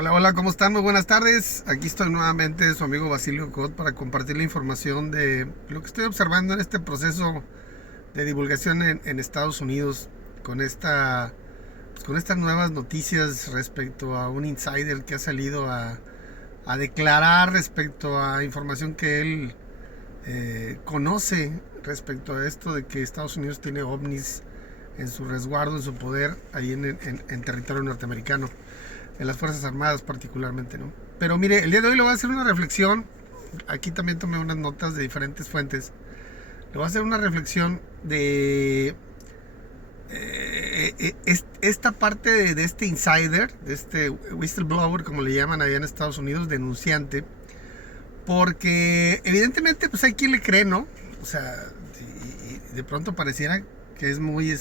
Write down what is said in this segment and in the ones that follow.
Hola, hola, ¿cómo están? Muy buenas tardes. Aquí estoy nuevamente, su amigo Basilio Cot, para compartir la información de lo que estoy observando en este proceso de divulgación en Estados Unidos con con estas nuevas noticias respecto a un insider que ha salido a declarar respecto a información que él conoce respecto a esto de que Estados Unidos tiene ovnis en su resguardo, en su poder, ahí en territorio norteamericano, en las Fuerzas Armadas particularmente, ¿no? Pero mire, el día de hoy le voy a hacer una reflexión. Aquí también tomé unas notas de diferentes fuentes. Le voy a hacer una reflexión de esta parte de este insider, de este whistleblower, como le llaman allá en Estados Unidos, denunciante, porque evidentemente pues hay quien le cree, ¿no? O sea, y de pronto pareciera que es muy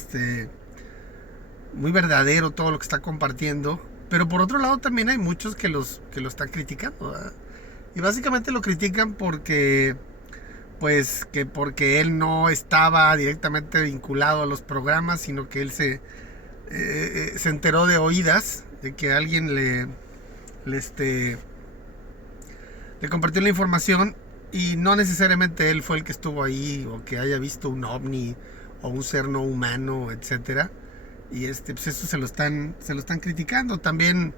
verdadero todo lo que está compartiendo, pero por otro lado también hay muchos que lo están criticando, ¿verdad? Y básicamente lo critican porque porque él no estaba directamente vinculado a los programas, sino que él se enteró de oídas de que alguien le compartió la información, y no necesariamente él fue el que estuvo ahí o que haya visto un ovni o un ser no humano, etcétera. Y pues eso se lo están criticando. También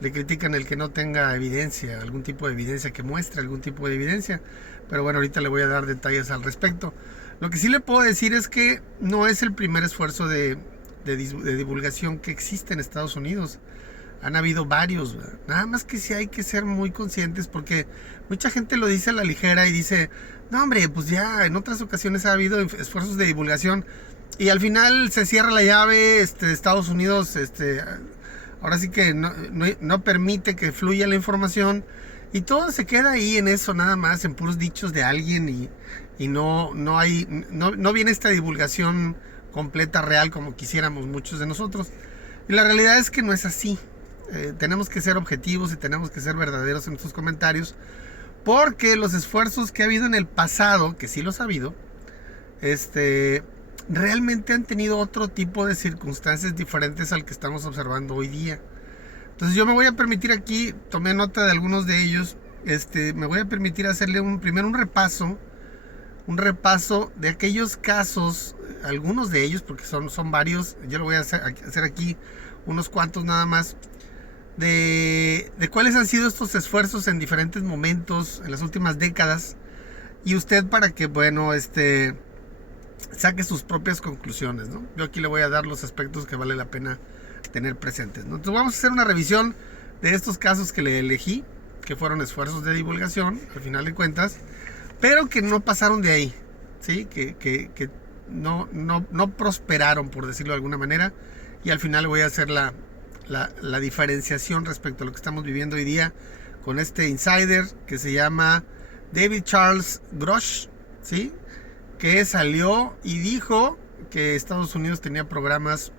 le critican el que no tenga evidencia, algún tipo de evidencia, que muestre algún tipo de evidencia. Pero bueno, ahorita le voy a dar detalles al respecto. Lo que sí le puedo decir es que no es el primer esfuerzo de divulgación que existe en Estados Unidos. Han habido varios, ¿verdad? Nada más que sí hay que ser muy conscientes, porque mucha gente lo dice a la ligera y dice, no hombre, pues ya en otras ocasiones ha habido esfuerzos de divulgación y al final se cierra la llave. Estados Unidos ahora sí que no permite que fluya la información, y todo se queda ahí en eso, nada más, en puros dichos de alguien, y no viene esta divulgación completa, real, como quisiéramos muchos de nosotros. Y la realidad es que no es así. Tenemos que ser objetivos y tenemos que ser verdaderos en nuestros comentarios, porque los esfuerzos que ha habido en el pasado, que sí los ha habido, realmente han tenido otro tipo de circunstancias diferentes al que estamos observando hoy día. Entonces yo me voy a permitir aquí, tomé nota de algunos de ellos, me voy a permitir hacerle primero un repaso de aquellos casos, algunos de ellos, porque son varios. Yo lo voy a hacer aquí unos cuantos nada más, de cuáles han sido estos esfuerzos en diferentes momentos, en las últimas décadas, y usted, para que, bueno, saque sus propias conclusiones, ¿no? Yo aquí le voy a dar los aspectos que vale la pena tener presentes, ¿no? Entonces vamos a hacer una revisión de estos casos que le elegí, que fueron esfuerzos de divulgación, al final de cuentas, pero que no pasaron de ahí, ¿sí? Que no prosperaron, por decirlo de alguna manera, y al final voy a hacer la diferenciación respecto a lo que estamos viviendo hoy día con este insider que se llama David Charles Grosh, ¿sí? Que salió y dijo que Estados Unidos tenía programas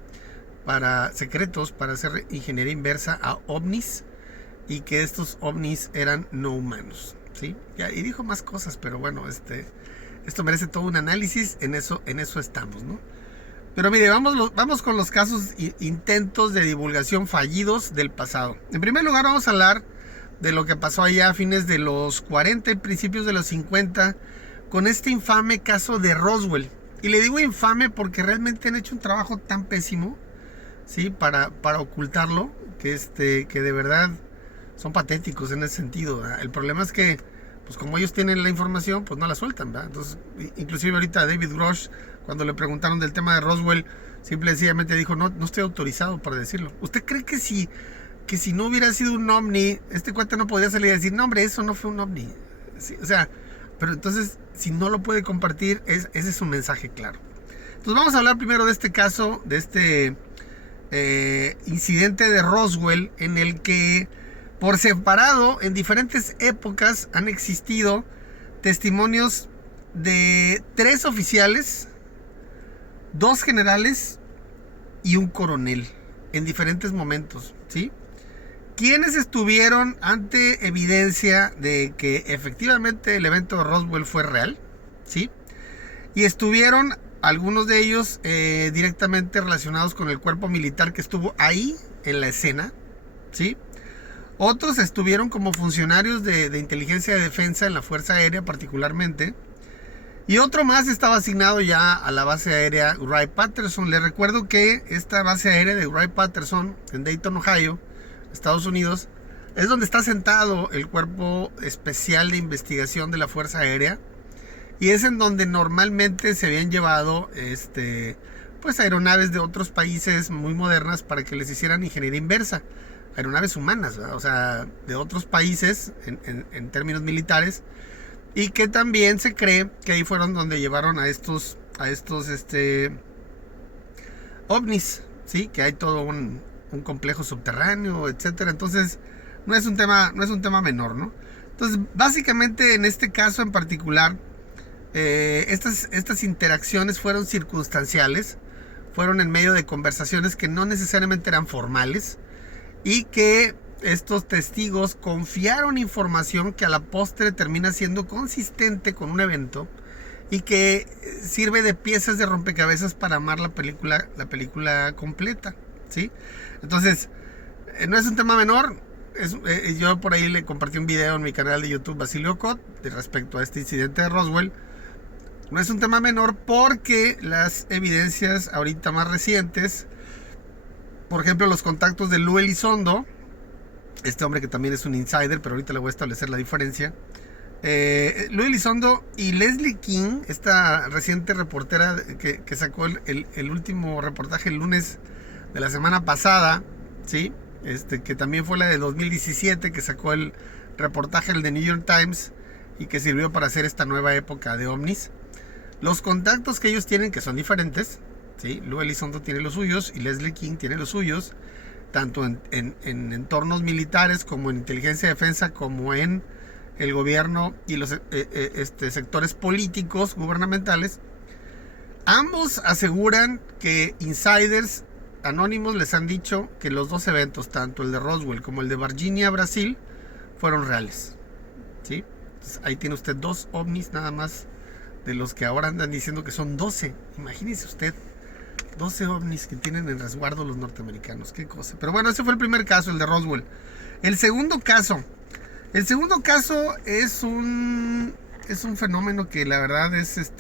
secretos para hacer ingeniería inversa a ovnis, y que estos ovnis eran no humanos, ¿sí? Y dijo más cosas, pero bueno, esto merece todo un análisis. En eso estamos, ¿no? Pero mire, vamos con los casos, intentos de divulgación fallidos del pasado. En primer lugar, vamos a hablar de lo que pasó allá a fines de los 40 y principios de los 50 con este infame caso de Roswell. Y le digo infame porque realmente han hecho un trabajo tan pésimo, ¿sí? Para ocultarlo, que de verdad son patéticos en ese sentido, ¿verdad? El problema es que, pues como ellos tienen la información, pues no la sueltan, ¿verdad? Entonces, inclusive ahorita David Grosh, cuando le preguntaron del tema de Roswell, simple y sencillamente dijo, no estoy autorizado para decirlo. ¿Usted cree que si no hubiera sido un ovni, este cuate no podría salir a decir, no hombre, eso no fue un ovni? Sí, o sea, pero entonces, si no lo puede compartir, ese es un mensaje claro. Entonces vamos a hablar primero de este caso, de este incidente de Roswell, en el que por separado, en diferentes épocas, han existido testimonios de 3 oficiales, 2 generales y un coronel, en diferentes momentos, ¿sí? Quienes estuvieron ante evidencia de que efectivamente el evento de Roswell fue real, ¿sí? Y estuvieron algunos de ellos directamente relacionados con el cuerpo militar que estuvo ahí en la escena, ¿sí? Otros estuvieron como funcionarios de inteligencia de defensa en la Fuerza Aérea particularmente. Y otro más estaba asignado ya a la base aérea Wright-Patterson. Les recuerdo que esta base aérea de Wright-Patterson en Dayton, Ohio, Estados Unidos, es donde está sentado el Cuerpo Especial de Investigación de la Fuerza Aérea. Y es en donde normalmente se habían llevado pues aeronaves de otros países muy modernas para que les hicieran ingeniería inversa. Aeronaves humanas, ¿verdad? O sea, de otros países en términos militares. Y que también se cree que ahí fueron donde llevaron a estos ovnis, ¿sí? Que hay todo un complejo subterráneo, etcétera. Entonces, no es un tema menor, ¿no? Entonces, básicamente en este caso en particular, estas interacciones fueron circunstanciales, fueron en medio de conversaciones que no necesariamente eran formales y que estos testigos confiaron información que a la postre termina siendo consistente con un evento y que sirve de piezas de rompecabezas para armar la película completa, ¿sí? Entonces, no es un tema menor. Yo por ahí le compartí un video en mi canal de YouTube, Basilio Cot, respecto a este incidente de Roswell. No es un tema menor porque las evidencias ahorita más recientes, por ejemplo, los contactos de Lou Elizondo, este hombre que también es un insider, pero ahorita le voy a establecer la diferencia. Lou Elizondo y Leslie King, esta reciente reportera que sacó el último reportaje el lunes de la semana pasada, ¿sí? Que también fue la de 2017, que sacó el reportaje el de New York Times y que sirvió para hacer esta nueva época de ovnis. Los contactos que ellos tienen, que son diferentes, ¿sí? Lou Elizondo tiene los suyos y Leslie King tiene los suyos, tanto en entornos militares como en inteligencia de defensa, como en el gobierno y los sectores políticos gubernamentales. Ambos aseguran que insiders anónimos les han dicho que los dos eventos, tanto el de Roswell como el de Virginia, Brasil, fueron reales, ¿sí? Entonces, ahí tiene usted 2 ovnis nada más, de los que ahora andan diciendo que son 12. Imagínese usted, 12 ovnis que tienen en resguardo los norteamericanos. Qué cosa. Pero bueno, ese fue el primer caso, el de Roswell. El segundo caso es un fenómeno que la verdad es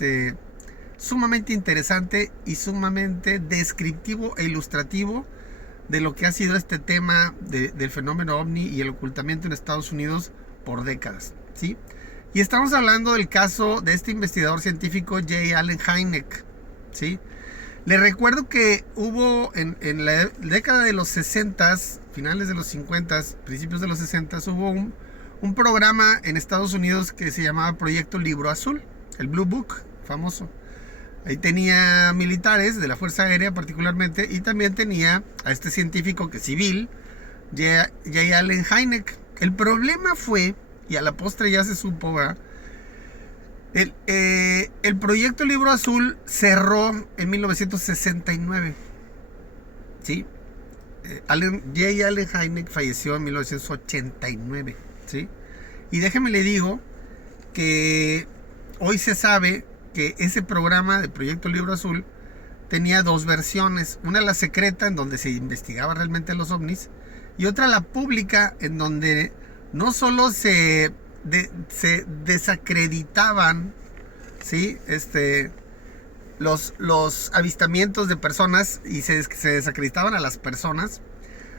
sumamente interesante y sumamente descriptivo e ilustrativo de lo que ha sido este tema del fenómeno ovni y el ocultamiento en Estados Unidos por décadas, ¿sí? Y estamos hablando del caso de este investigador científico J. Allen Hynek, ¿sí? Le recuerdo que hubo en la década de los 60, finales de los 50, principios de los 60, hubo un programa en Estados Unidos que se llamaba Proyecto Libro Azul, el Blue Book, famoso. Ahí tenía militares de la Fuerza Aérea particularmente, y también tenía a este científico que es civil, J. Allen Hynek. El problema fue, y a la postre ya se supo, ¿verdad? El proyecto Libro Azul cerró en 1969, ¿sí? J. Allen Hynek falleció en 1989, ¿sí? Y déjeme le digo que hoy se sabe que ese programa de Proyecto Libro Azul tenía 2 versiones. Una, la secreta, en donde se investigaba realmente los ovnis, y otra, la pública, en donde no solo se desacreditaban, ¿sí? Los avistamientos de personas, y se desacreditaban a las personas,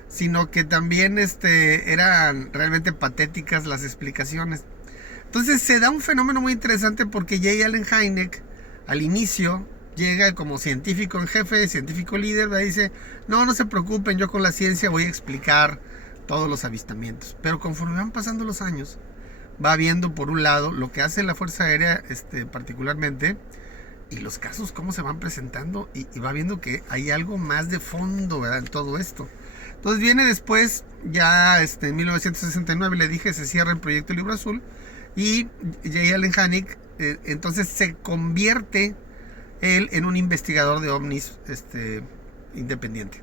sino que también eran realmente patéticas las explicaciones. Entonces se da un fenómeno muy interesante, porque J. Allen Hynek al inicio llega como científico en jefe, científico líder, ¿verdad? Dice, no se preocupen, yo con la ciencia voy a explicar todos los avistamientos. Pero conforme van pasando los años, va viendo por un lado lo que hace la Fuerza Aérea particularmente, y los casos cómo se van presentando, y va viendo que hay algo más de fondo, ¿verdad?, en todo esto. Entonces viene después, ya en 1969, le dije, se cierra el Proyecto Libro Azul, y J. Allen Hynek entonces se convierte él en un investigador de ovnis independiente.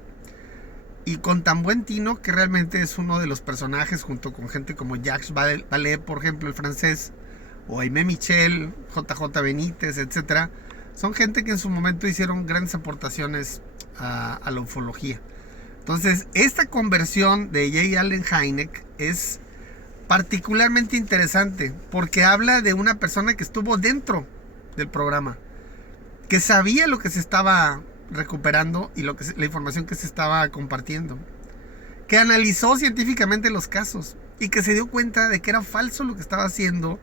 Y con tan buen tino que realmente es uno de los personajes, junto con gente como Jacques Vallée, por ejemplo, el francés, o Aimé Michel, JJ Benítez, etc. Son gente que en su momento hicieron grandes aportaciones a la ufología. Entonces, esta conversión de J. Allen Hynek es particularmente interesante porque habla de una persona que estuvo dentro del programa, que sabía lo que se estaba recuperando y la información que se estaba compartiendo, que analizó científicamente los casos y que se dio cuenta de que era falso lo que estaba haciendo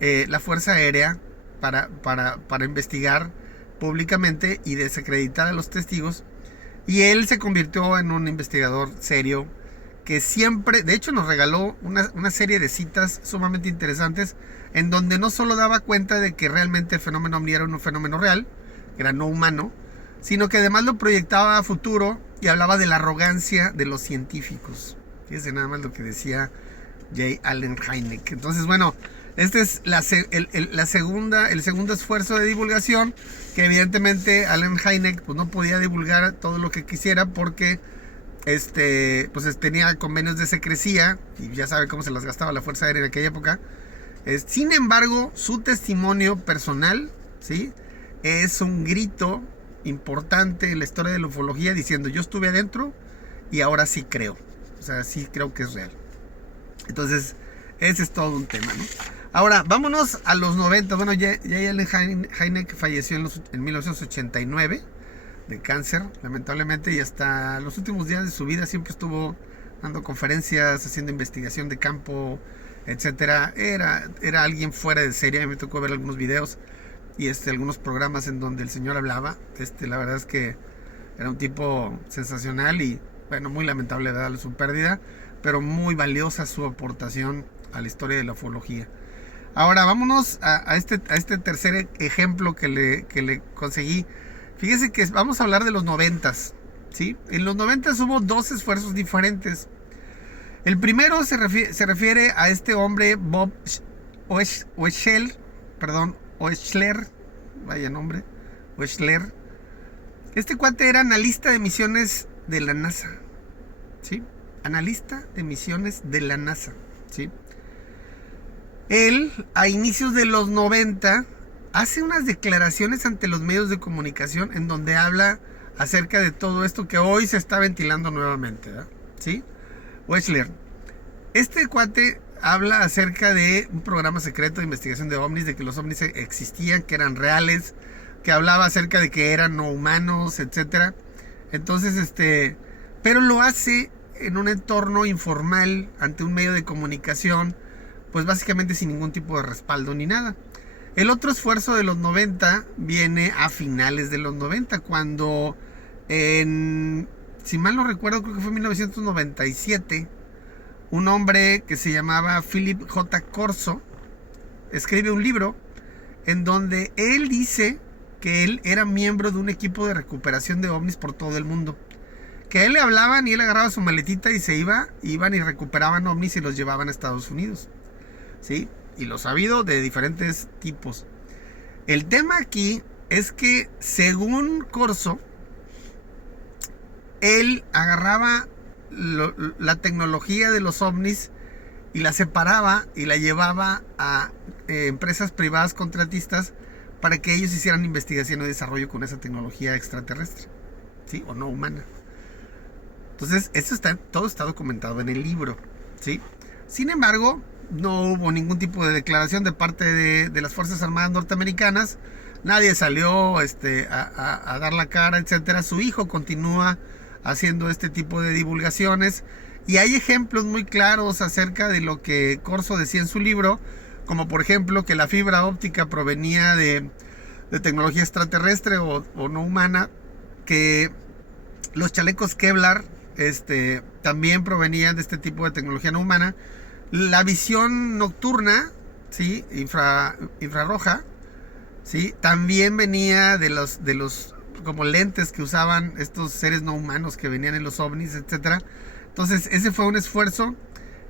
la Fuerza Aérea para investigar públicamente y desacreditar a los testigos. Y él se convirtió en un investigador serio que siempre, de hecho, nos regaló una serie de citas sumamente interesantes en donde no solo daba cuenta de que realmente el fenómeno ovni era un fenómeno real, era no humano, sino que además lo proyectaba a futuro y hablaba de la arrogancia de los científicos. Fíjense nada más lo que decía J. Allen Hynek. Entonces, bueno, este es el segundo esfuerzo de divulgación, que evidentemente Allen Hynek pues no podía divulgar todo lo que quisiera porque tenía convenios de secrecía y ya sabe cómo se las gastaba la Fuerza Aérea en aquella época. Sin embargo, su testimonio personal, ¿sí?, es un grito importante en la historia de la ufología, diciendo: yo estuve adentro y ahora sí creo. O sea, sí creo que es real. Entonces, ese es todo un tema, ¿no? Ahora, vámonos a los 90. Bueno, J. Allen Hynek falleció en 1989 de cáncer, lamentablemente, y hasta los últimos días de su vida siempre estuvo dando conferencias, haciendo investigación de campo, etcétera. Era alguien fuera de serie. A mí me tocó ver algunos videos y algunos programas en donde el señor hablaba. La verdad es que era un tipo sensacional y, bueno, muy lamentable darle su pérdida, pero muy valiosa su aportación a la historia de la ufología. Ahora vámonos a este tercer ejemplo que le conseguí. Fíjese que vamos a hablar de los 90s, ¿sí? En los 90s hubo dos esfuerzos diferentes. El primero se refiere a este hombre, Bob Oechsler, vaya nombre, Oechsler. Este cuate era analista de misiones de la NASA, ¿sí? Analista de misiones de la NASA, ¿sí? Él, a inicios de los 90, hace unas declaraciones ante los medios de comunicación en donde habla acerca de todo esto que hoy se está ventilando nuevamente, ¿verdad? ¿Sí? Oechsler. Este cuate habla acerca de un programa secreto de investigación de ovnis, de que los ovnis existían, que eran reales, que hablaba acerca de que eran no humanos, etcétera. Entonces, pero lo hace en un entorno informal, ante un medio de comunicación, pues básicamente sin ningún tipo de respaldo ni nada. El otro esfuerzo de los 90 viene a finales de los 90, cuando si mal no recuerdo, creo que fue en 1997, un hombre que se llamaba Philip J. Corso escribe un libro en donde él dice que él era miembro de un equipo de recuperación de ovnis por todo el mundo, que a él le hablaban y él agarraba su maletita y iban y recuperaban ovnis y los llevaban a Estados Unidos, ¿sí? Y los ha habido de diferentes tipos. El tema aquí es que, según Corso, él agarraba la tecnología de los ovnis y la separaba y la llevaba a empresas privadas contratistas para que ellos hicieran investigación y desarrollo con esa tecnología extraterrestre, ¿sí? O no humana. Entonces, todo está documentado en el libro, ¿sí? Sin embargo, no hubo ningún tipo de declaración de parte de las Fuerzas Armadas norteamericanas. Nadie salió a dar la cara, etcétera. Su hijo continúa haciendo este tipo de divulgaciones y hay ejemplos muy claros acerca de lo que Corso decía en su libro, como por ejemplo que la fibra óptica provenía de tecnología extraterrestre o no humana, que los chalecos Kevlar también provenían de este tipo de tecnología no humana. La visión nocturna, ¿sí? Infrarroja, ¿sí? También venía de los como lentes que usaban estos seres no humanos que venían en los ovnis, etcétera. Entonces, ese fue un esfuerzo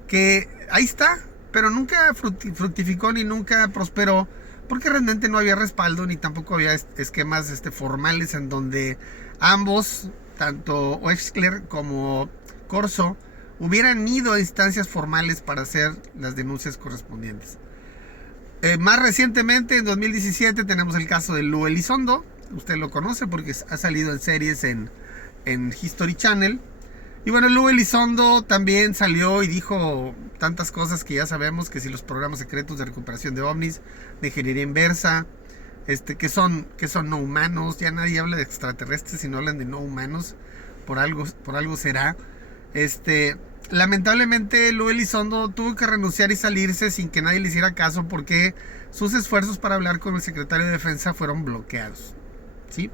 que ahí está, pero nunca fructificó ni nunca prosperó, porque realmente no había respaldo ni tampoco había esquemas formales en donde ambos, tanto Oechsler como Corso, hubieran ido a instancias formales para hacer las denuncias correspondientes. Más recientemente, en 2017, tenemos el caso de Lou Elizondo. Usted lo conoce porque ha salido en series en History Channel. Y bueno, Luis Elizondo también salió y dijo tantas cosas que ya sabemos, que si los programas secretos de recuperación de ovnis, de ingeniería inversa, que son no humanos, ya nadie habla de extraterrestres, sino hablan de no humanos, por algo será. Lamentablemente Luis Elizondo tuvo que renunciar y salirse sin que nadie le hiciera caso, porque sus esfuerzos para hablar con el secretario de Defensa fueron bloqueados, ¿sí?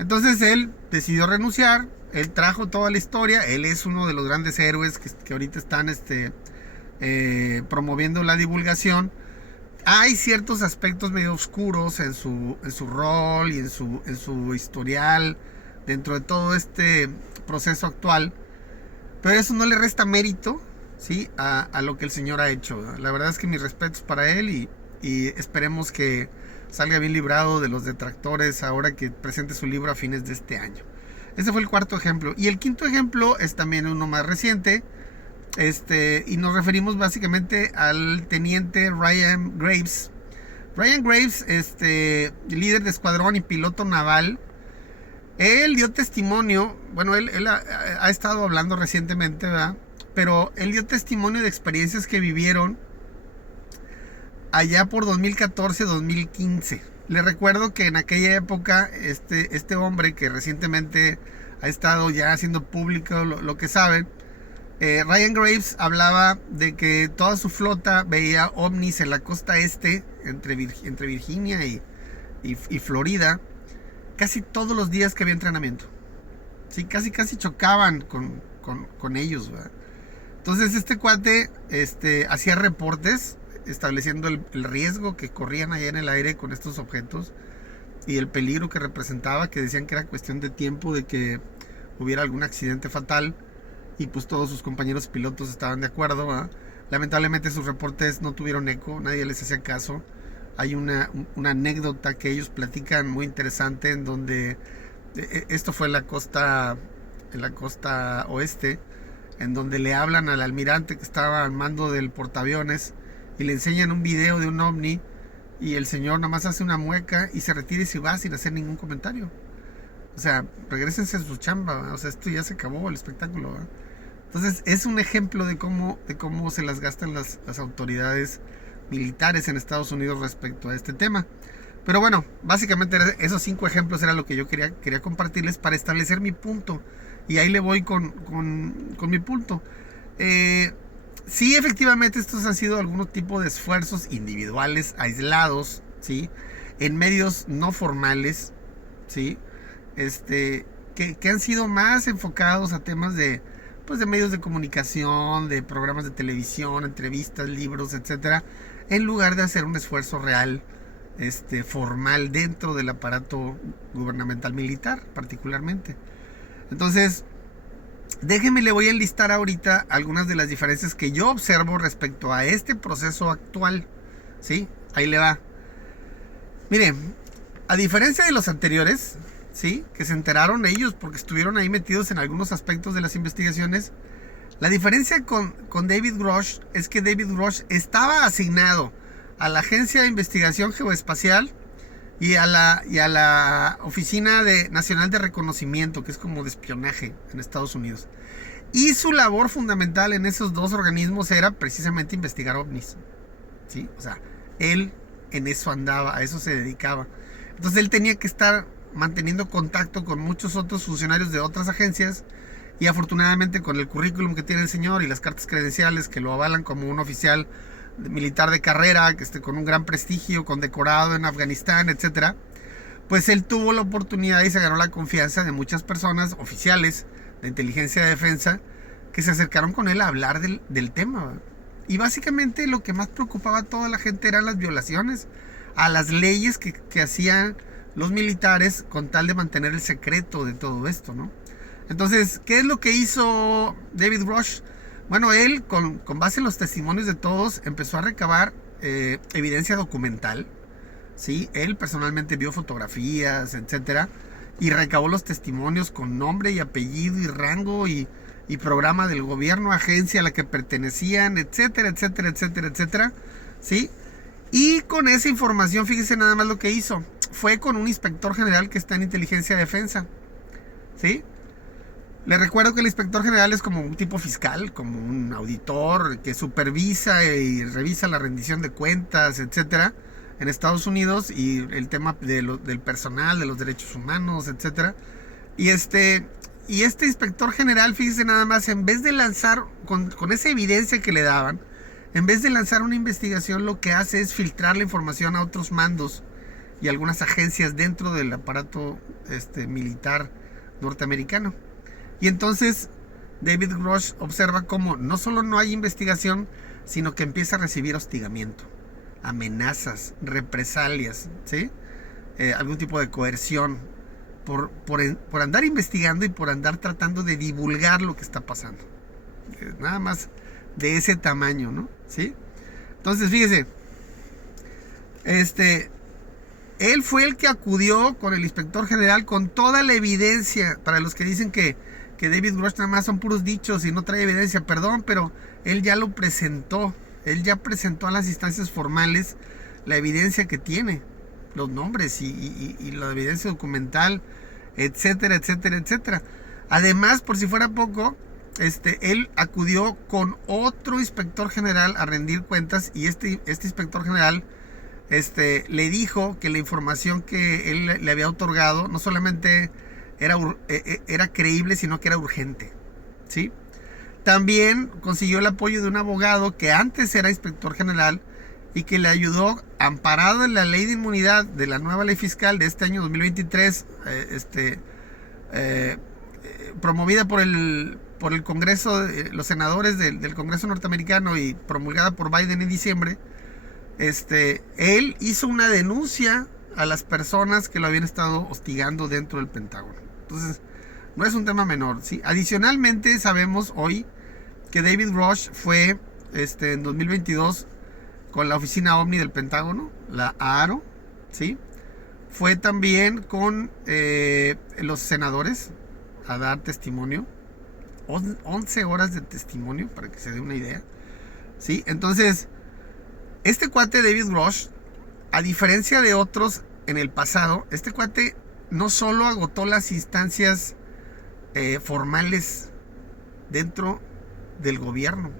Entonces él decidió renunciar. Él trajo toda la historia. Él es uno de los grandes héroes que ahorita están promoviendo la divulgación. Hay ciertos aspectos medio oscuros en su rol y en su historial dentro de todo este proceso actual, pero eso no le resta mérito, ¿sí?, a lo que el señor ha hecho. La verdad es que mis respetos para él, y esperemos que salga bien librado de los detractores ahora que presente su libro a fines de este año. Ese fue el cuarto ejemplo. Y el quinto ejemplo es también uno más reciente, y nos referimos básicamente al teniente Ryan Graves. Ryan Graves, líder de escuadrón y piloto naval. Él dio testimonio, bueno, él ha estado hablando recientemente, ¿verdad? Pero él dio testimonio de experiencias que vivieron allá por 2014-2015. Le recuerdo que en aquella época este hombre, que recientemente ha estado ya haciendo público lo que sabe, Ryan Graves hablaba de que toda su flota veía ovnis en la costa este, entre Virginia y Florida, casi todos los días que había entrenamiento. Sí, casi chocaban con ellos, ¿verdad? Entonces este cuate hacía reportes estableciendo el riesgo que corrían allá en el aire con estos objetos y el peligro que representaba, que decían que era cuestión de tiempo de que hubiera algún accidente fatal, y pues todos sus compañeros pilotos estaban de acuerdo, ¿verdad? Lamentablemente sus reportes no tuvieron eco, nadie les hacía caso. Hay una anécdota que ellos platican muy interesante, en donde esto fue en la costa oeste, en donde le hablan al almirante que estaba al mando del portaaviones y le enseñan un video de un ovni, y el señor nada más hace una mueca y se retira y se va sin hacer ningún comentario. O sea, regrésense a su chamba, ¿verdad? O sea, esto ya se acabó el espectáculo, ¿verdad? Entonces es un ejemplo de cómo se las gastan las autoridades militares en Estados Unidos respecto a este tema. Pero bueno, básicamente esos 5 ejemplos era lo que yo quería compartirles para establecer mi punto, y ahí le voy con mi punto. Sí, efectivamente estos han sido algunos tipos de esfuerzos individuales, aislados, ¿sí?, en medios no formales, ¿sí?, que han sido más enfocados a temas de medios de comunicación, de programas de televisión, entrevistas, libros, etcétera, en lugar de hacer un esfuerzo real, formal dentro del aparato gubernamental militar, particularmente. Entonces, déjenme, le voy a enlistar ahorita algunas de las diferencias que yo observo respecto a este proceso actual, ¿sí? Ahí le va. Miren, a diferencia de los anteriores, ¿sí?, que se enteraron ellos porque estuvieron ahí metidos en algunos aspectos de las investigaciones, la diferencia con David Grush es que David Grush estaba asignado a la Agencia de Investigación Geoespacial y a la Oficina Nacional de Reconocimiento, que es como de espionaje en Estados Unidos. Y su labor fundamental en esos dos organismos era precisamente investigar ovnis, ¿sí? O sea, él en eso andaba, a eso se dedicaba. Entonces él tenía que estar manteniendo contacto con muchos otros funcionarios de otras agencias, y afortunadamente con el currículum que tiene el señor y las cartas credenciales que lo avalan como un oficial militar de carrera, que con un gran prestigio, condecorado en Afganistán, etcétera, pues él tuvo la oportunidad y se ganó la confianza de muchas personas, oficiales de inteligencia de defensa, que se acercaron con él a hablar del tema. Y básicamente lo que más preocupaba a toda la gente eran las violaciones a las leyes que hacían los militares con tal de mantener el secreto de todo esto, ¿no? Entonces, ¿qué es lo que hizo David Grush? Bueno, él, con base en los testimonios de todos, empezó a recabar evidencia documental, ¿sí? Él personalmente vio fotografías, etcétera, y recabó los testimonios con nombre y apellido y rango y programa del gobierno, agencia a la que pertenecían, etcétera, etcétera, etcétera, etcétera, ¿sí? Y con esa información, fíjese nada más lo que hizo. Fue con un inspector general que está en inteligencia de defensa, ¿sí? Le recuerdo que el inspector general es como un tipo fiscal, como un auditor que supervisa y revisa la rendición de cuentas, etcétera, en Estados Unidos, y el tema del personal, de los derechos humanos, etcétera. Y este inspector general, fíjese nada más, en vez de lanzar, con esa evidencia que le daban, en vez de lanzar una investigación, lo que hace es filtrar la información a otros mandos y algunas agencias dentro del aparato militar norteamericano. Y entonces David Grush observa cómo no solo no hay investigación, sino que empieza a recibir hostigamiento, amenazas, represalias, ¿sí? Algún tipo de coerción por andar investigando y por andar tratando de divulgar lo que está pasando. Nada más de ese tamaño, ¿no? ¿Sí? Entonces, fíjese, él fue el que acudió con el inspector general con toda la evidencia. Para los que dicen que David Grush nada más son puros dichos y no trae evidencia, perdón, pero él ya lo presentó. Él ya presentó a las instancias formales la evidencia que tiene, los nombres y la evidencia documental, etcétera, etcétera, etcétera. Además, por si fuera poco, él acudió con otro inspector general a rendir cuentas, y este inspector general le dijo que la información que él le había otorgado no solamente era creíble, sino que era urgente, ¿sí? También consiguió el apoyo de un abogado que antes era inspector general y que le ayudó, amparado en la ley de inmunidad de la nueva ley fiscal de este año 2023, promovida por el Congreso, los senadores del Congreso norteamericano, y promulgada por Biden en diciembre. Él hizo una denuncia a las personas que lo habían estado hostigando dentro del Pentágono. Entonces, no es un tema menor, ¿sí? Adicionalmente, sabemos hoy que David Grush fue en 2022 con la oficina OVNI del Pentágono, la AARO, ¿sí? Fue también con los senadores a dar testimonio, 11 horas de testimonio, para que se dé una idea, ¿sí? Entonces, este cuate David Grush, a diferencia de otros en el pasado, este cuate no solo agotó las instancias formales dentro del gobierno,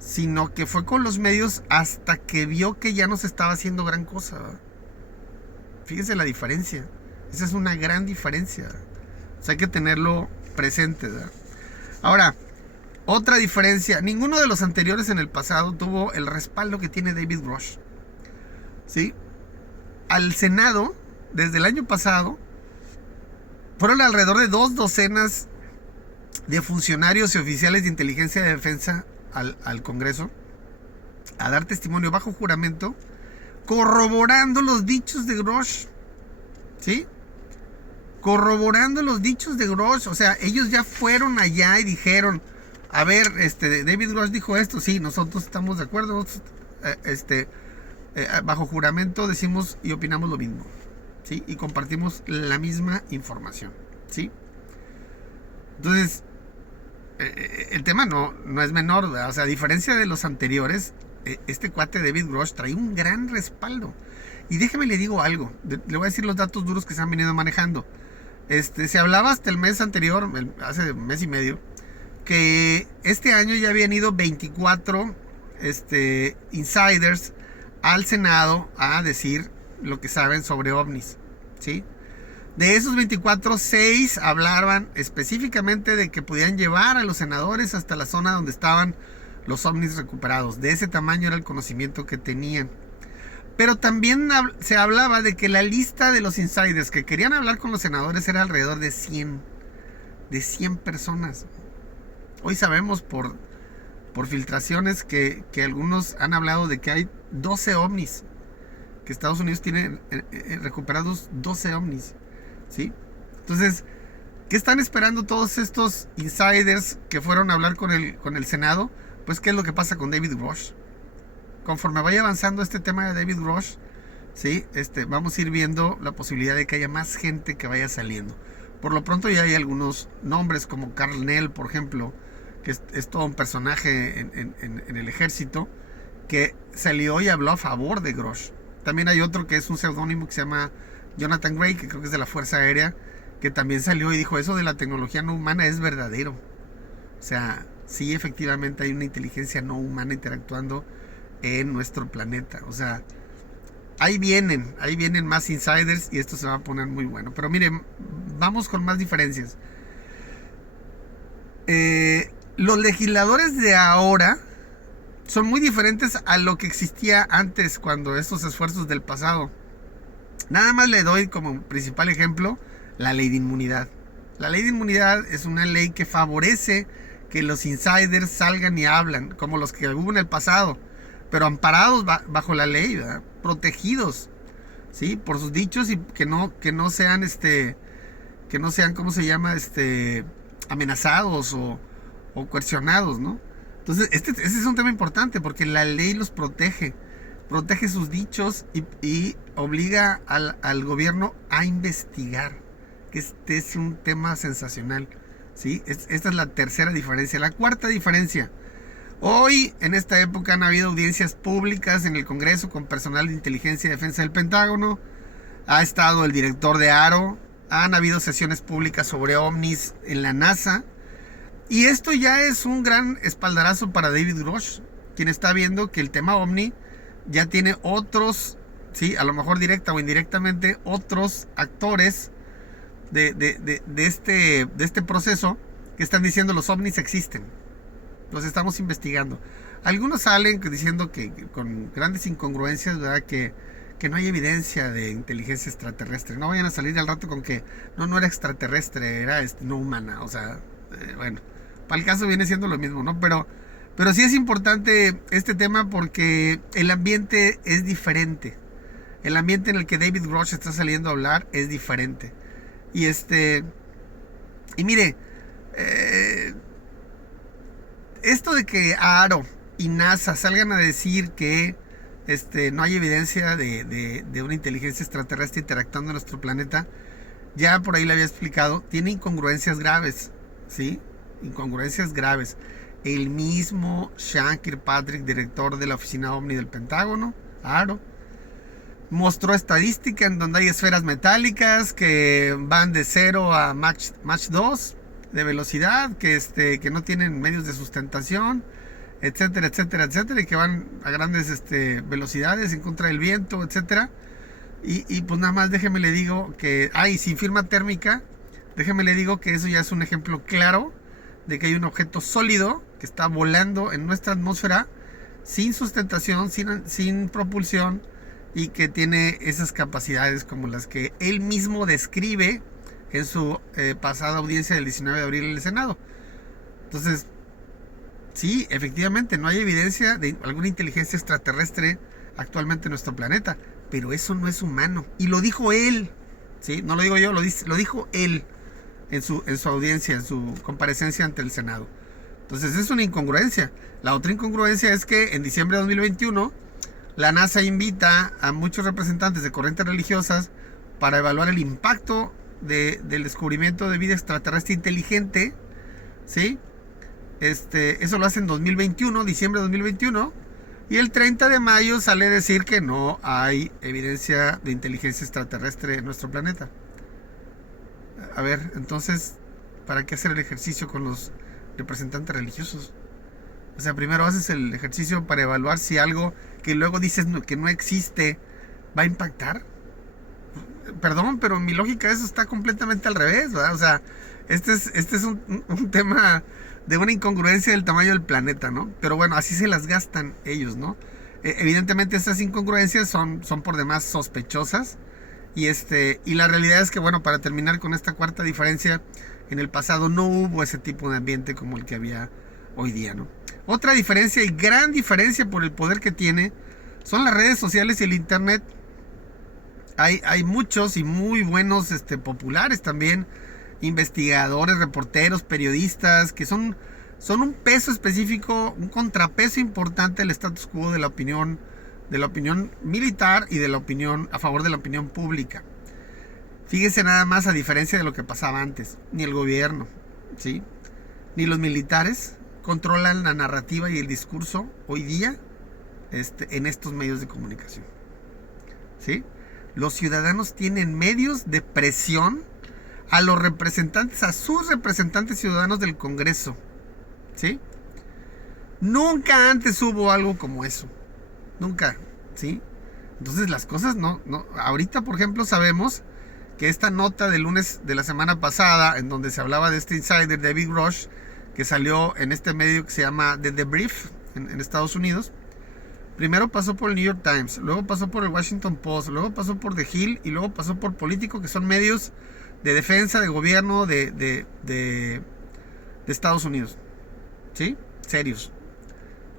sino que fue con los medios hasta que vio que ya no se estaba haciendo gran cosa, ¿verdad? Fíjense la diferencia. Esa es una gran diferencia, ¿verdad? O sea, hay que tenerlo presente, ¿verdad? Ahora, otra diferencia: ninguno de los anteriores en el pasado tuvo el respaldo que tiene David Grush, ¿sí? Al Senado, desde el año pasado, fueron alrededor de 2 docenas de funcionarios y oficiales de inteligencia de defensa al Congreso a dar testimonio bajo juramento, corroborando los dichos de Grush, ¿sí? Corroborando los dichos de Grush. O sea, ellos ya fueron allá y dijeron: a ver, David Grush dijo esto, sí, nosotros estamos de acuerdo, bajo juramento decimos y opinamos lo mismo, ¿sí? Y compartimos la misma información, ¿sí? Entonces, el tema no es menor, ¿verdad? O sea, a diferencia de los anteriores, este cuate David Grush trae un gran respaldo. Y déjeme le digo algo, le voy a decir los datos duros que se han venido manejando. Se hablaba hasta el mes anterior, hace un mes y medio, que este año ya habían ido 24 insiders al Senado a decir lo que saben sobre ovnis, ¿sí? De esos 24, 6 hablaban específicamente de que podían llevar a los senadores hasta la zona donde estaban los ovnis recuperados. De ese tamaño era el conocimiento que tenían. Pero también se hablaba de que la lista de los insiders que querían hablar con los senadores era alrededor de 100 personas. Hoy sabemos por filtraciones que algunos han hablado de que hay 12 ovnis, que Estados Unidos tiene recuperados 12 ovnis, ¿sí? Entonces, ¿qué están esperando todos estos insiders que fueron a hablar con el Senado? Pues, ¿qué es lo que pasa con David Grush? Conforme vaya avanzando este tema de David Grush, ¿sí? Vamos a ir viendo la posibilidad de que haya más gente que vaya saliendo. Por lo pronto ya hay algunos nombres como Carl Nell, por ejemplo, que es todo un personaje en el ejército, que salió y habló a favor de Grush. También hay otro que es un seudónimo que se llama Jonathan Gray, que creo que es de la Fuerza Aérea, que también salió y dijo, eso de la tecnología no humana es verdadero. O sea, sí, efectivamente hay una inteligencia no humana interactuando en nuestro planeta. O sea, ahí vienen más insiders y esto se va a poner muy bueno. Pero miren, vamos con más diferencias. Los legisladores de ahora son muy diferentes a lo que existía antes, cuando estos esfuerzos del pasado. Nada más le doy como principal ejemplo la ley de inmunidad. La ley de inmunidad es una ley que favorece que los insiders salgan y hablan, como los que hubo en el pasado, pero amparados bajo la ley, ¿verdad? Protegidos, ¿sí? Por sus dichos, y que no sean ¿cómo se llama? Amenazados o coercionados, ¿no? Entonces, ese es un tema importante, porque la ley los protege sus dichos y obliga al gobierno a investigar. Este es un tema sensacional, ¿sí? Esta es la tercera diferencia. La cuarta diferencia: hoy, en esta época, han habido audiencias públicas en el Congreso con personal de inteligencia y defensa del Pentágono. Ha estado el director de AARO. Han habido sesiones públicas sobre ovnis en la NASA. Y esto ya es un gran espaldarazo para David Grush, quien está viendo que el tema ovni ya tiene otros, sí, a lo mejor directa o indirectamente, otros actores de este proceso que están diciendo los ovnis existen, los estamos investigando. Algunos salen diciendo que con grandes incongruencias, ¿verdad? Que no hay evidencia de inteligencia extraterrestre. No vayan a salir al rato con que no era extraterrestre, era no humana. O sea, bueno, para el caso viene siendo lo mismo, ¿no? Pero sí es importante este tema, porque el ambiente es diferente. El ambiente en el que David Grush está saliendo a hablar es diferente. Y mire, esto de que AARO y NASA salgan a decir que no hay evidencia de una inteligencia extraterrestre interactuando en nuestro planeta, ya por ahí le había explicado, tiene incongruencias graves, ¿sí? Incongruencias graves. El mismo Sean Kirkpatrick, director de la oficina OVNI del Pentágono, AARO, mostró estadística en donde hay esferas metálicas que van de 0 a Mach 2 de velocidad, que no tienen medios de sustentación, etcétera, etcétera, etcétera, y que van a grandes velocidades en contra del viento, etcétera. Y pues nada más déjeme le digo que sin firma térmica, déjeme le digo que eso ya es un ejemplo claro de que hay un objeto sólido que está volando en nuestra atmósfera sin sustentación, sin propulsión, y que tiene esas capacidades como las que él mismo describe en su pasada audiencia del 19 de abril en el Senado. Entonces, sí, efectivamente, no hay evidencia de alguna inteligencia extraterrestre actualmente en nuestro planeta, pero eso no es humano. Y lo dijo él, ¿sí? No lo digo yo, lo dijo él en su audiencia, en su comparecencia ante el Senado. Entonces, es una incongruencia. La otra incongruencia es que en diciembre de 2021, la NASA invita a muchos representantes de corrientes religiosas para evaluar el impacto del descubrimiento de vida extraterrestre inteligente, ¿sí? Eso lo hace en 2021, diciembre de 2021, y el 30 de mayo sale a decir que no hay evidencia de inteligencia extraterrestre en nuestro planeta. A ver, entonces, ¿para qué hacer el ejercicio con los representantes religiosos? O sea, primero haces el ejercicio para evaluar si algo que luego dices que no existe va a impactar. Perdón, pero en mi lógica eso está completamente al revés, ¿verdad? O sea, este es un tema de una incongruencia del tamaño del planeta, ¿no? Pero bueno, así se las gastan ellos, ¿no? Evidentemente estas incongruencias son por demás sospechosas. Y la realidad es que, bueno, para terminar con esta cuarta diferencia, en el pasado no hubo ese tipo de ambiente como el que había hoy día, ¿no? Otra diferencia, y gran diferencia por el poder que tiene, son las redes sociales y el internet. Hay muchos y muy buenos populares también, investigadores, reporteros, periodistas, que son un peso específico, un contrapeso importante al status quo de la opinión militar y de la opinión a favor de la opinión pública. Fíjense nada más, a diferencia de lo que pasaba antes, ni el gobierno, ¿sí?, ni los militares controlan la narrativa y el discurso hoy día en estos medios de comunicación, ¿sí? Los ciudadanos tienen medios de presión a los representantes, a sus representantes ciudadanos del Congreso, ¿sí? Nunca antes hubo algo como eso. Nunca, ¿sí? Entonces las cosas no. Ahorita, por ejemplo, sabemos que esta nota del lunes de la semana pasada, en donde se hablaba de este insider David Grush, que salió en este medio que se llama The Brief en Estados Unidos, primero pasó por el New York Times, luego pasó por el Washington Post, luego pasó por The Hill y luego pasó por Político, que son medios de defensa, de gobierno de Estados Unidos, ¿sí? Serios.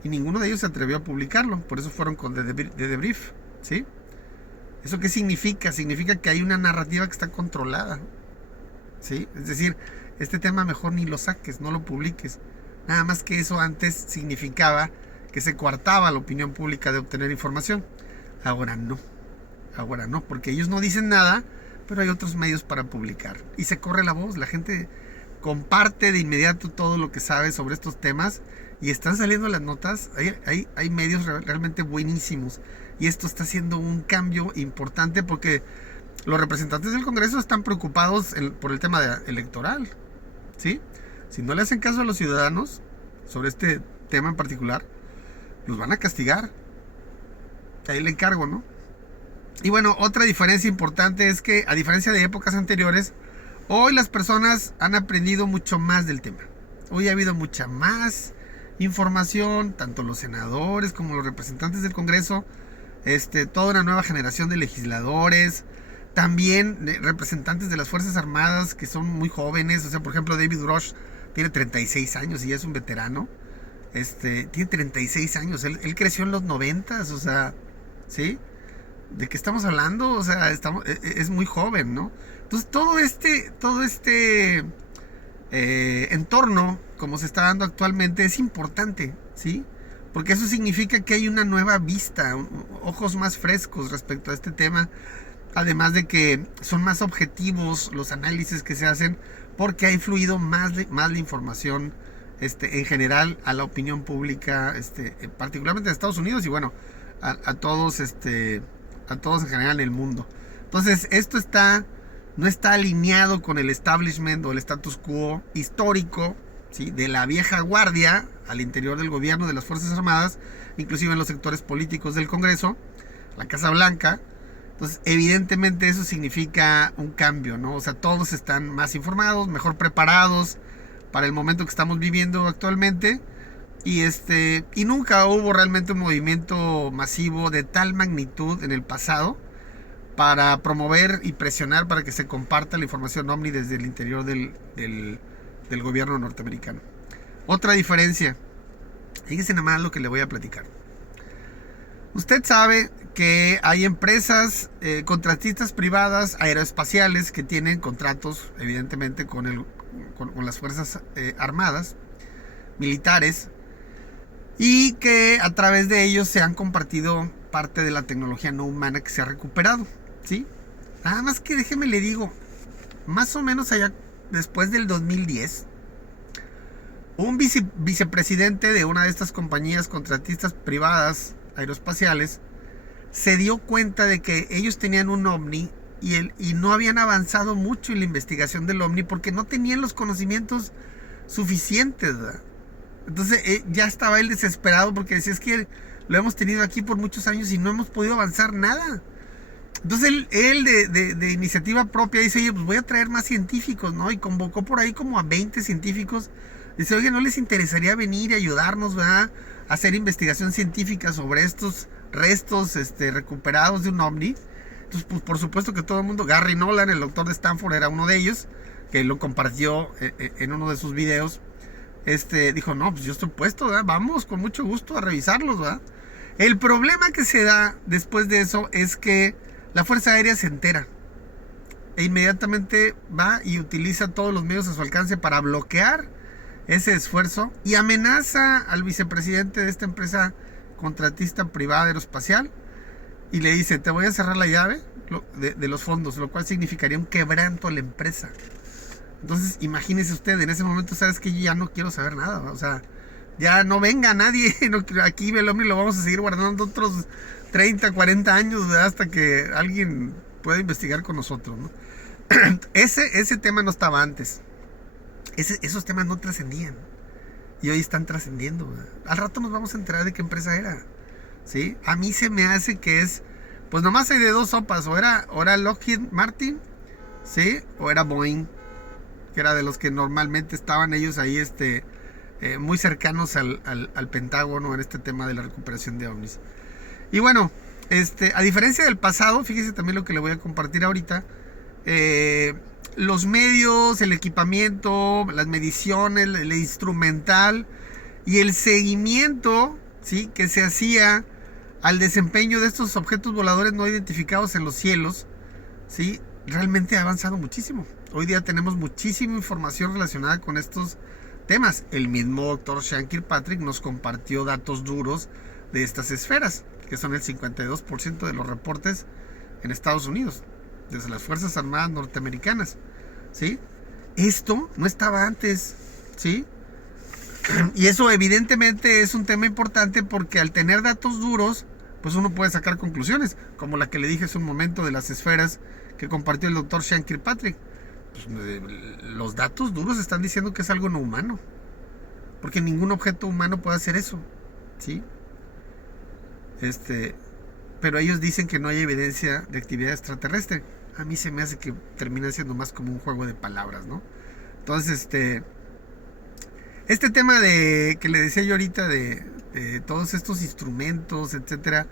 Y ninguno de ellos se atrevió a publicarlo, por eso fueron con The Brief, ¿sí? ¿Eso qué significa? Significa que hay una narrativa que está controlada, ¿sí? Es decir, este tema mejor ni lo saques, no lo publiques. Nada más que eso antes significaba que se coartaba la opinión pública de obtener información. Ahora no, porque ellos no dicen nada, pero hay otros medios para publicar. Y se corre la voz, la gente comparte de inmediato todo lo que sabe sobre estos temas y están saliendo las notas. Hay medios realmente buenísimos y esto está haciendo un cambio importante porque los representantes del Congreso están preocupados por el tema electoral, ¿sí? Si no le hacen caso a los ciudadanos sobre este tema en particular, los van a castigar. Ahí le encargo, ¿no? Y bueno, otra diferencia importante es que, a diferencia de épocas anteriores, hoy las personas han aprendido mucho más del tema. Hoy ha habido mucha más información, tanto los senadores como los representantes del Congreso, toda una nueva generación de legisladores, también representantes de las Fuerzas Armadas que son muy jóvenes. O sea, por ejemplo, David Grush tiene 36 años y ya es un veterano. Tiene 36 años, él creció en los 90s, o sea, ¿sí? ¿De qué estamos hablando? O sea, es muy joven, ¿no? Entonces, todo este entorno, como se está dando actualmente, es importante, ¿sí? Porque eso significa que hay una nueva vista, ojos más frescos respecto a este tema, además de que son más objetivos los análisis que se hacen, porque ha influido más la información en general a la opinión pública, particularmente en Estados Unidos y bueno, a todos en general en el mundo. Entonces, esto no está alineado con el establishment o el status quo histórico, ¿sí? De la vieja guardia al interior del gobierno, de las Fuerzas Armadas, inclusive en los sectores políticos del Congreso, la Casa Blanca. Entonces, evidentemente eso significa un cambio, ¿no? O sea, todos están más informados, mejor preparados para el momento que estamos viviendo actualmente. Y nunca hubo realmente un movimiento masivo de tal magnitud en el pasado para promover y presionar para que se comparta la información OVNI desde el interior del gobierno norteamericano. Otra diferencia, fíjese nada más lo que le voy a platicar. Usted sabe que hay empresas, contratistas privadas aeroespaciales que tienen contratos, evidentemente, con las Fuerzas Armadas, militares, y que a través de ellos se han compartido parte de la tecnología no humana que se ha recuperado, ¿sí? Nada más que déjeme le digo, más o menos allá después del 2010, un vicepresidente de una de estas compañías contratistas privadas aeroespaciales se dio cuenta de que ellos tenían un OVNI y no habían avanzado mucho en la investigación del OVNI porque no tenían los conocimientos suficientes, ¿verdad? Entonces ya estaba él desesperado porque decía, es que lo hemos tenido aquí por muchos años y no hemos podido avanzar nada. Entonces él de iniciativa propia dice, oye, pues voy a traer más científicos, ¿no? Y convocó por ahí como a 20 científicos. Dice, oye, ¿no les interesaría venir y ayudarnos, ¿verdad? A hacer investigación científica sobre estos restos recuperados de un OVNI? Entonces, pues por supuesto que todo el mundo, Gary Nolan, el doctor de Stanford, era uno de ellos, que lo compartió en uno de sus videos. Dijo, no, pues yo estoy puesto, ¿verdad? Vamos con mucho gusto a revisarlos, ¿verdad? El problema que se da después de eso es que la Fuerza Aérea se entera e inmediatamente va y utiliza todos los medios a su alcance para bloquear ese esfuerzo y amenaza al vicepresidente de esta empresa contratista privada aeroespacial y le dice, te voy a cerrar la llave de los fondos, lo cual significaría un quebranto a la empresa. Entonces, imagínese usted, en ese momento, sabes que yo ya no quiero saber nada, o sea, ya no venga nadie, aquí el OVNI lo vamos a seguir guardando otros 30, 40 años, ¿verdad? Hasta que alguien pueda investigar con nosotros, ¿no? Ese tema no estaba antes. Esos temas no trascendían. Y hoy están trascendiendo, ¿verdad? Al rato nos vamos a enterar de qué empresa era. ¿Sí? A mí se me hace que es... Pues nomás hay de dos sopas. O era Lockheed Martin, ¿sí? O era Boeing, que era de los que normalmente estaban ellos ahí muy cercanos al Pentágono en este tema de la recuperación de ovnis. Y bueno, a diferencia del pasado, fíjese también lo que le voy a compartir ahorita. Los medios, el equipamiento, las mediciones, el instrumental y el seguimiento, ¿sí?, que se hacía al desempeño de estos objetos voladores no identificados en los cielos, ¿sí?, realmente ha avanzado muchísimo. Hoy día tenemos muchísima información relacionada con estos temas. El mismo doctor Sean Kirkpatrick nos compartió datos duros de estas esferas, que son el 52% de los reportes en Estados Unidos, desde las Fuerzas Armadas norteamericanas, ¿sí? Esto no estaba antes, ¿sí? Y eso evidentemente es un tema importante porque al tener datos duros, pues uno puede sacar conclusiones, como la que le dije hace un momento de las esferas que compartió el doctor Sean Kirkpatrick. Pues, los datos duros están diciendo que es algo no humano, porque ningún objeto humano puede hacer eso, ¿sí? Pero ellos dicen que no hay evidencia de actividad extraterrestre. A mí se me hace que termina siendo más como un juego de palabras, ¿no? Entonces, este tema de que le decía yo ahorita de todos estos instrumentos, etcétera,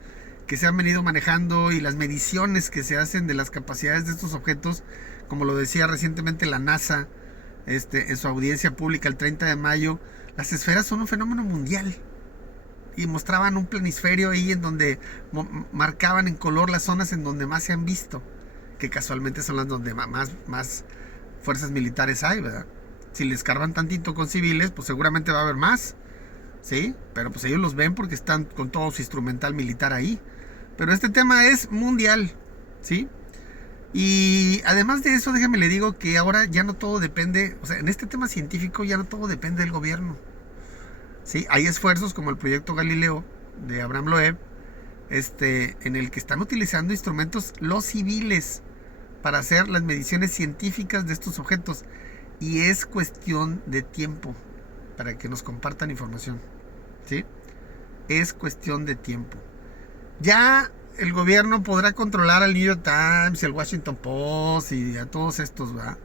que se han venido manejando y las mediciones que se hacen de las capacidades de estos objetos, como lo decía recientemente la NASA, en su audiencia pública el 30 de mayo, las esferas son un fenómeno mundial. Y mostraban un planisferio ahí en donde marcaban en color las zonas en donde más se han visto, que casualmente son las donde más fuerzas militares hay, ¿verdad? Si les escarban tantito con civiles, pues seguramente va a haber más, ¿sí? Pero pues ellos los ven porque están con todo su instrumental militar ahí. Pero este tema es mundial, ¿sí? Y además de eso, déjeme le digo que ahora ya no todo depende, o sea, en este tema científico ya no todo depende del gobierno. Sí, hay esfuerzos como el proyecto Galileo de Abraham Loeb, en el que están utilizando instrumentos los civiles para hacer las mediciones científicas de estos objetos, y es cuestión de tiempo para que nos compartan información, ¿sí? Es cuestión de tiempo. Ya el gobierno podrá controlar al New York Times, el Washington Post y a todos estos, ¿verdad?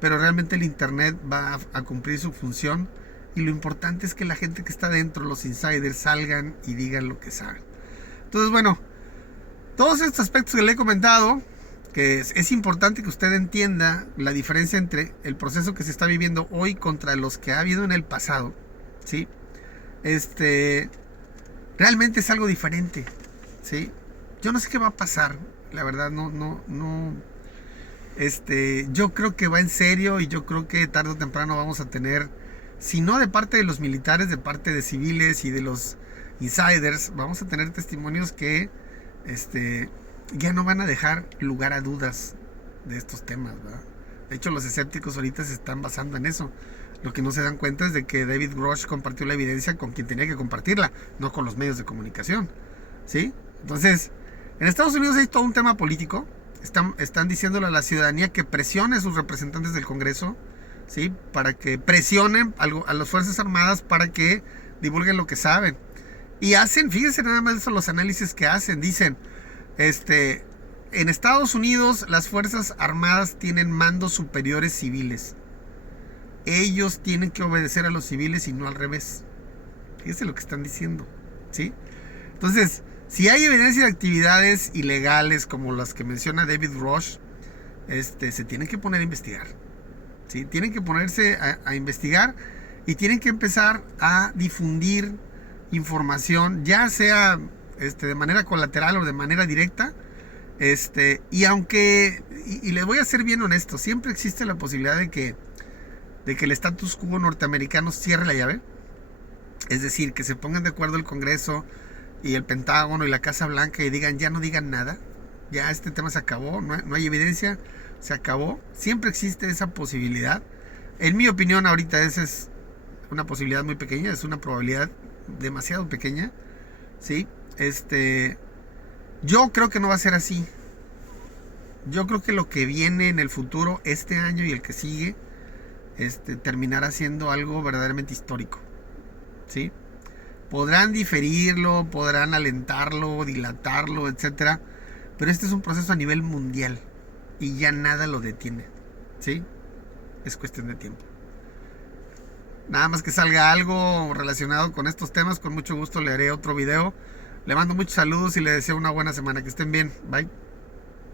Pero realmente el internet va a cumplir su función. Y lo importante es que la gente que está dentro, los insiders, salgan y digan lo que saben. Entonces, bueno, todos estos aspectos que le he comentado, que es importante que usted entienda la diferencia entre el proceso que se está viviendo hoy contra los que ha habido en el pasado, ¿sí? Realmente es algo diferente, ¿sí? Yo no sé qué va a pasar, la verdad, no. Yo creo que va en serio y yo creo que tarde o temprano vamos a tener, si no de parte de los militares, de parte de civiles y de los insiders, vamos a tener testimonios que ya no van a dejar lugar a dudas de estos temas, ¿verdad? De hecho, los escépticos ahorita se están basando en eso. Lo que no se dan cuenta es de que David Grush compartió la evidencia con quien tenía que compartirla, no con los medios de comunicación, ¿sí? Entonces, en Estados Unidos hay todo un tema político. Están diciéndole a la ciudadanía que presione a sus representantes del Congreso, ¿sí?, para que presionen a las Fuerzas Armadas para que divulguen lo que saben. Y hacen, fíjense nada más eso, los análisis que hacen. Dicen, en Estados Unidos las Fuerzas Armadas tienen mandos superiores civiles. Ellos tienen que obedecer a los civiles y no al revés. Fíjense lo que están diciendo, ¿sí? Entonces, si hay evidencia de actividades ilegales como las que menciona David Grush, se tienen que poner a investigar. ¿Sí? Tienen que ponerse a investigar y tienen que empezar a difundir información, ya sea de manera colateral o de manera directa. Y aunque, y les voy a ser bien honesto, siempre existe la posibilidad de que el status quo norteamericano cierre la llave. Es decir, que se pongan de acuerdo el Congreso y el Pentágono y la Casa Blanca y digan, ya no digan nada, ya este tema se acabó, no hay evidencia, se acabó. Siempre existe esa posibilidad. En mi opinión, ahorita esa es una posibilidad muy pequeña, es una probabilidad demasiado pequeña, ¿sí? Yo creo que no va a ser así. Yo creo que lo que viene en el futuro, este año y el que sigue, terminará siendo algo verdaderamente histórico, ¿sí? Podrán diferirlo, podrán alentarlo, dilatarlo, etcétera, pero este es un proceso a nivel mundial y ya nada lo detiene, ¿sí? Es cuestión de tiempo. Nada más que salga algo relacionado con estos temas, con mucho gusto le haré otro video. Le mando muchos saludos y le deseo una buena semana. Que estén bien. Bye.